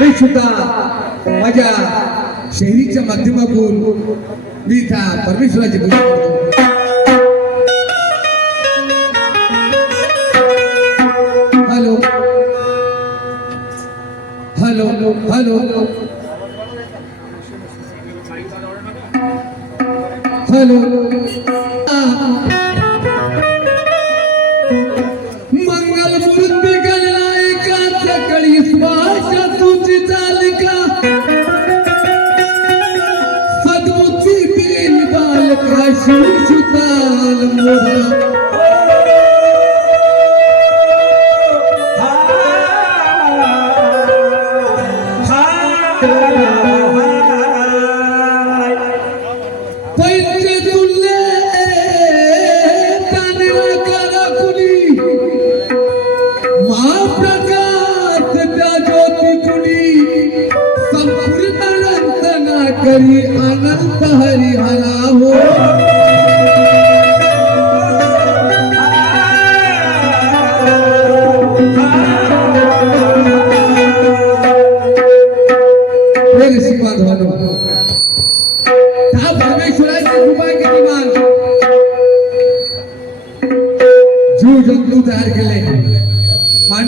मी सुद्धा माझ्या शहरीच्या माध्यमातून मी त्या परमेश्वराची पूजा करतो. Hello. Hello. Hello. Hello. Thank you.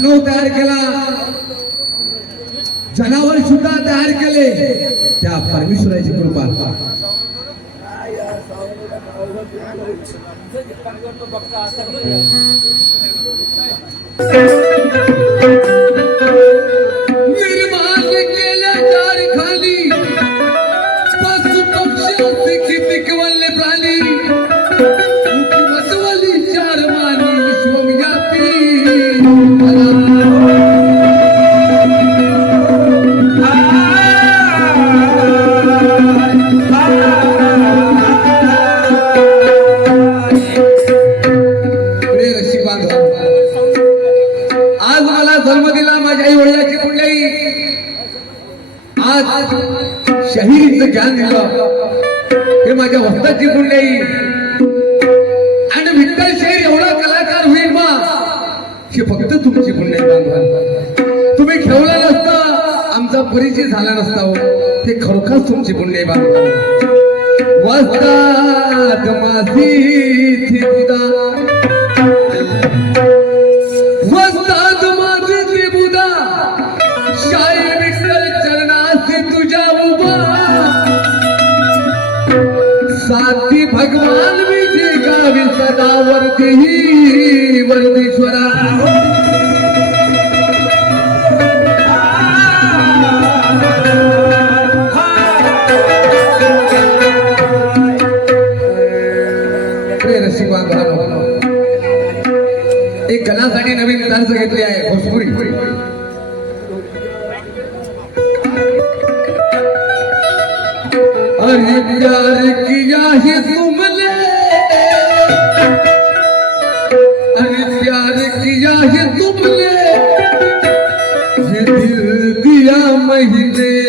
मानव तयार केला. जनावर सुद्धा तयार केले. त्या परमेश्वराची कृपा. ज्ञान दिलं. हे माझ्या वस्ताची कुंडली आणि विठ्ठल शेर एवढा कलाकार होईल मा हे फक्त तुमची पुण्य बांधवा. तुम्ही ठेवला नसता आमचा परिचय झाला नसता हो. ते खरोखरच तुमची पुण्य बांधवा. वस्तात माझी भगवान विजय गावी सदा वर्दी वर्दीश्वरा. एक गणासाठी नवीन तर्ज घेतली आहे भोजपुरी अरे प्यार किया है तुमने ये दिल दिया महीने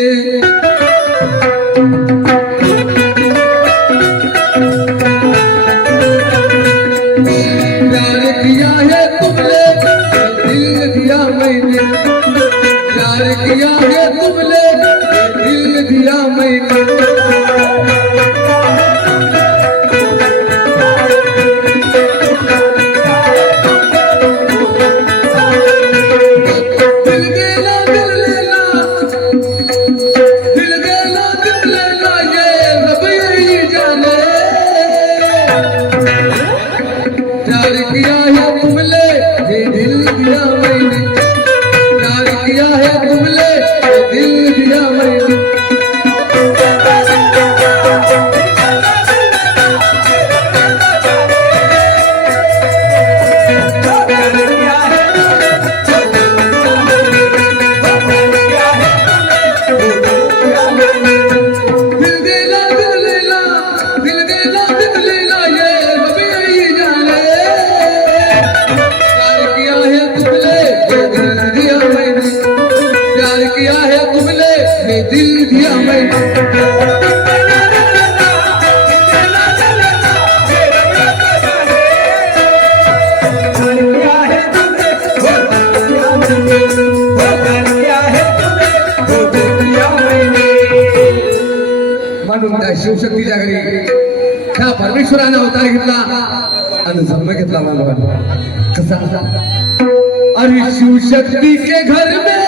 परमेश्वराने अवतार घेतला आणि जन्म घेतला मला. कसा? अरे शिवशक्ती के घर में.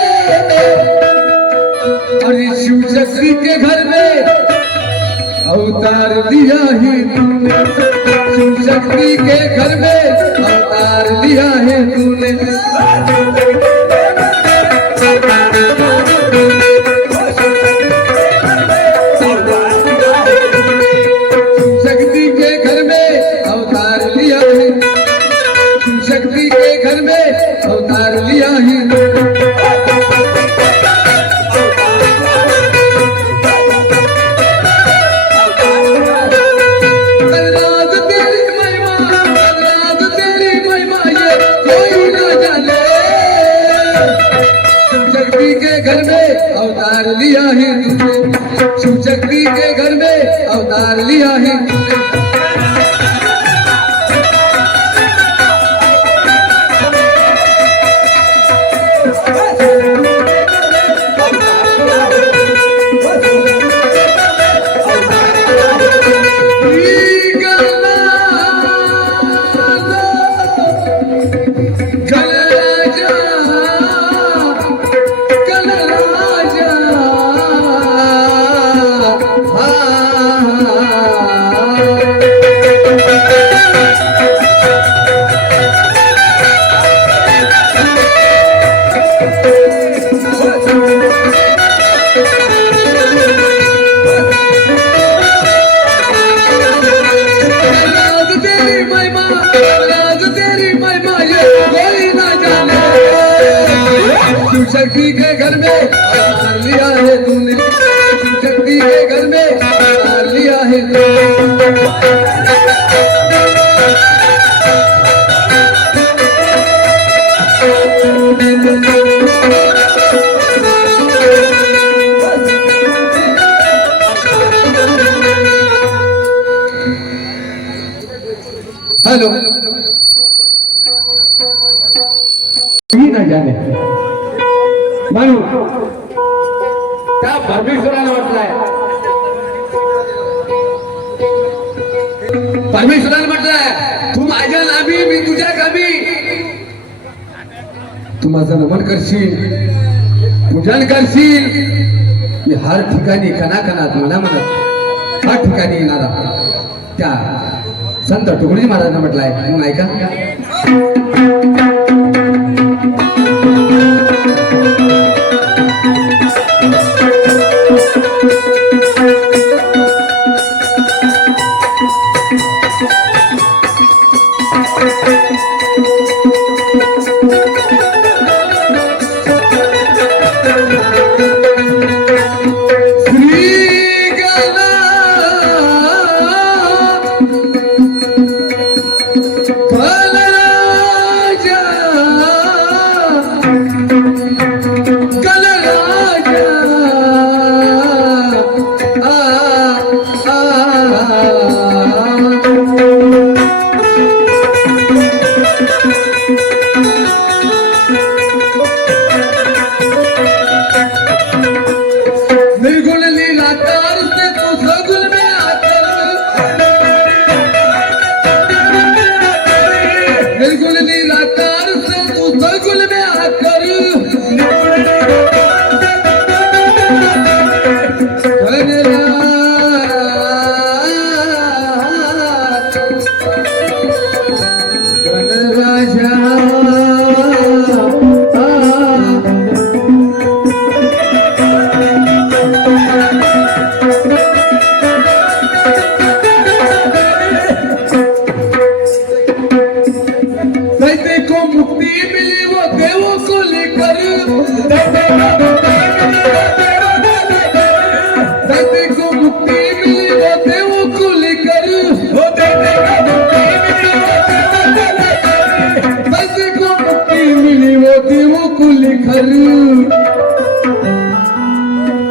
अरे शिवशक्ती के घर में. अवतार दिया है तूने. शिवशक्ति के घर में अवतार दिया है तूने. हेलो. म्हणून त्या परमेश्वराला म्हटलंय. परमेश्वराला म्हटलंय तू माझ्या नामी मी तुझ्या गावी तू माझं नमन करशील पूजन करशील. मी हर ठिकाणी कणाकणात मना म्हणत हर ठिकाणी येणारा. त्या संत तुकडोजी महाराजांना म्हटलंय म्हणून ऐका.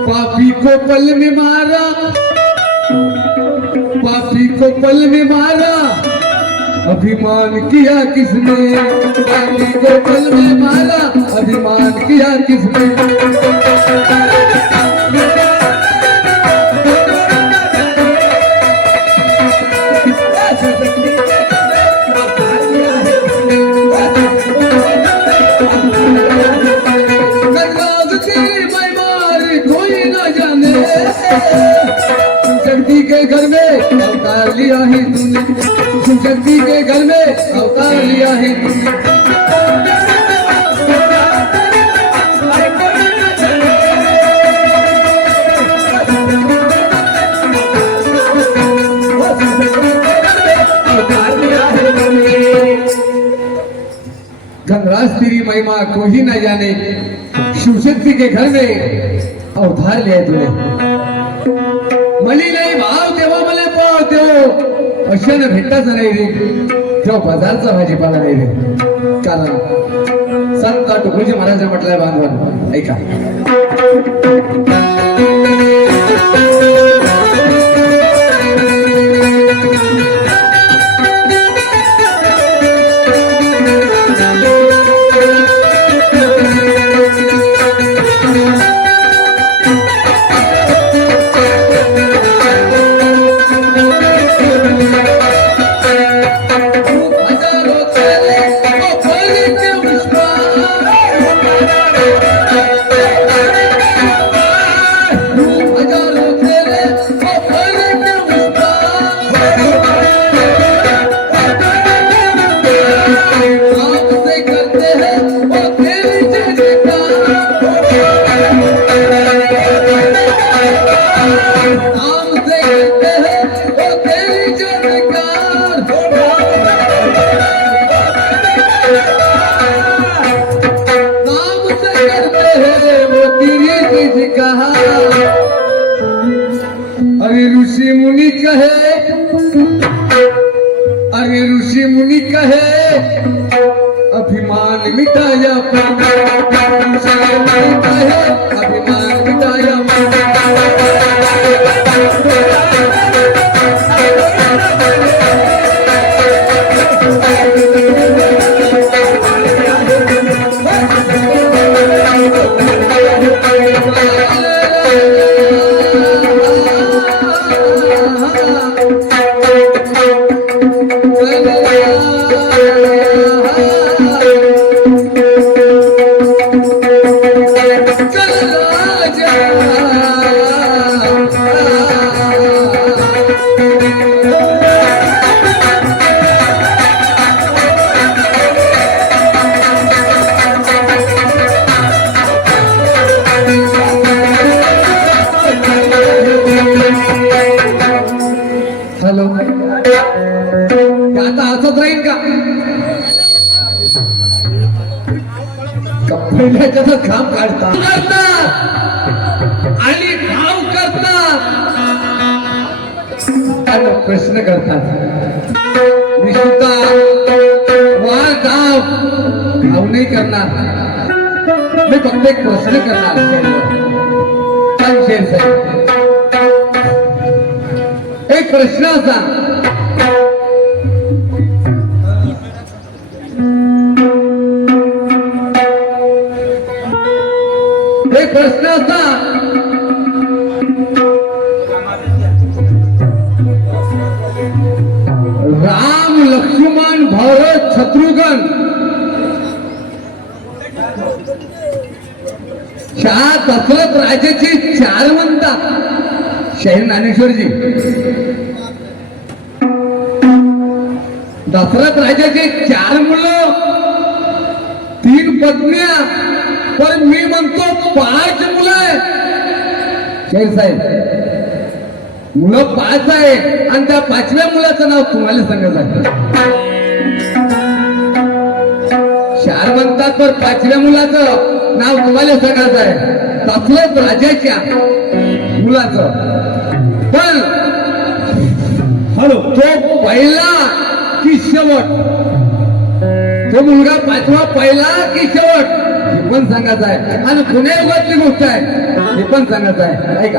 पापी को पल में मारा। पापी को पल में मारा। अभिमान किया किसने? पापी को पल में मारा। अभिमान किया किसने? कोई न जाने। शिवशक्ति के घर में अवधार लिया तूने मली नाही भाव तेव्हा मला पाव देव। अशानं भेटायचं नाही रे। तेव्हा बाजारचा भाजीपाला नाही रे। कारण संत तुकडोजी महाराज म्हटलंय बांधवान। ऐका. का पहिल्याच्याच काम काढतात करतात आणि भाव करतात. आणि प्रश्न करतात. मी सुद्धा वा गाव भाव नाही करणार. मी फक्त एक प्रश्न करणार काय विषय साहेब? एक प्रश्न असा. प्रश्न असा राम लक्ष्मण भरत शत्रुघ्न. चार दशरथ राजाची चार म्हणतात शहीर ज्ञानेश्वरजी. दशरथ राजाचे चार मुलं. तीन पत्न्या. पण मी म्हणतो पाच मुलं आहे शेर साहेब मुलं पाच आहे आणि त्या पाचव्या मुलाचं नाव तुम्हाला सांगत आहे चार म्हणतात तर पाचव्या मुलाचं नाव तुम्हाला सांगायचं आहे. दशरथ राजाच्या मुलाचं. पण हॅलो. तो पहिला की शेवट. तो मुलगा पाचवा पहिला की शेवट. हे पण सांगायचं आहे. आणि पुण्या युगातली गोष्ट आहे. हे पण सांगायचं आहे. ऐका.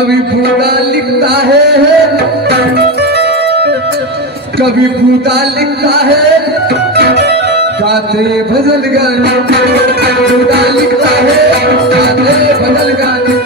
कभी फूदा लिखता है। कभी भूता लिखता है। गाते भजन गाने। फूदा लिखता है। गाते भजन गाने।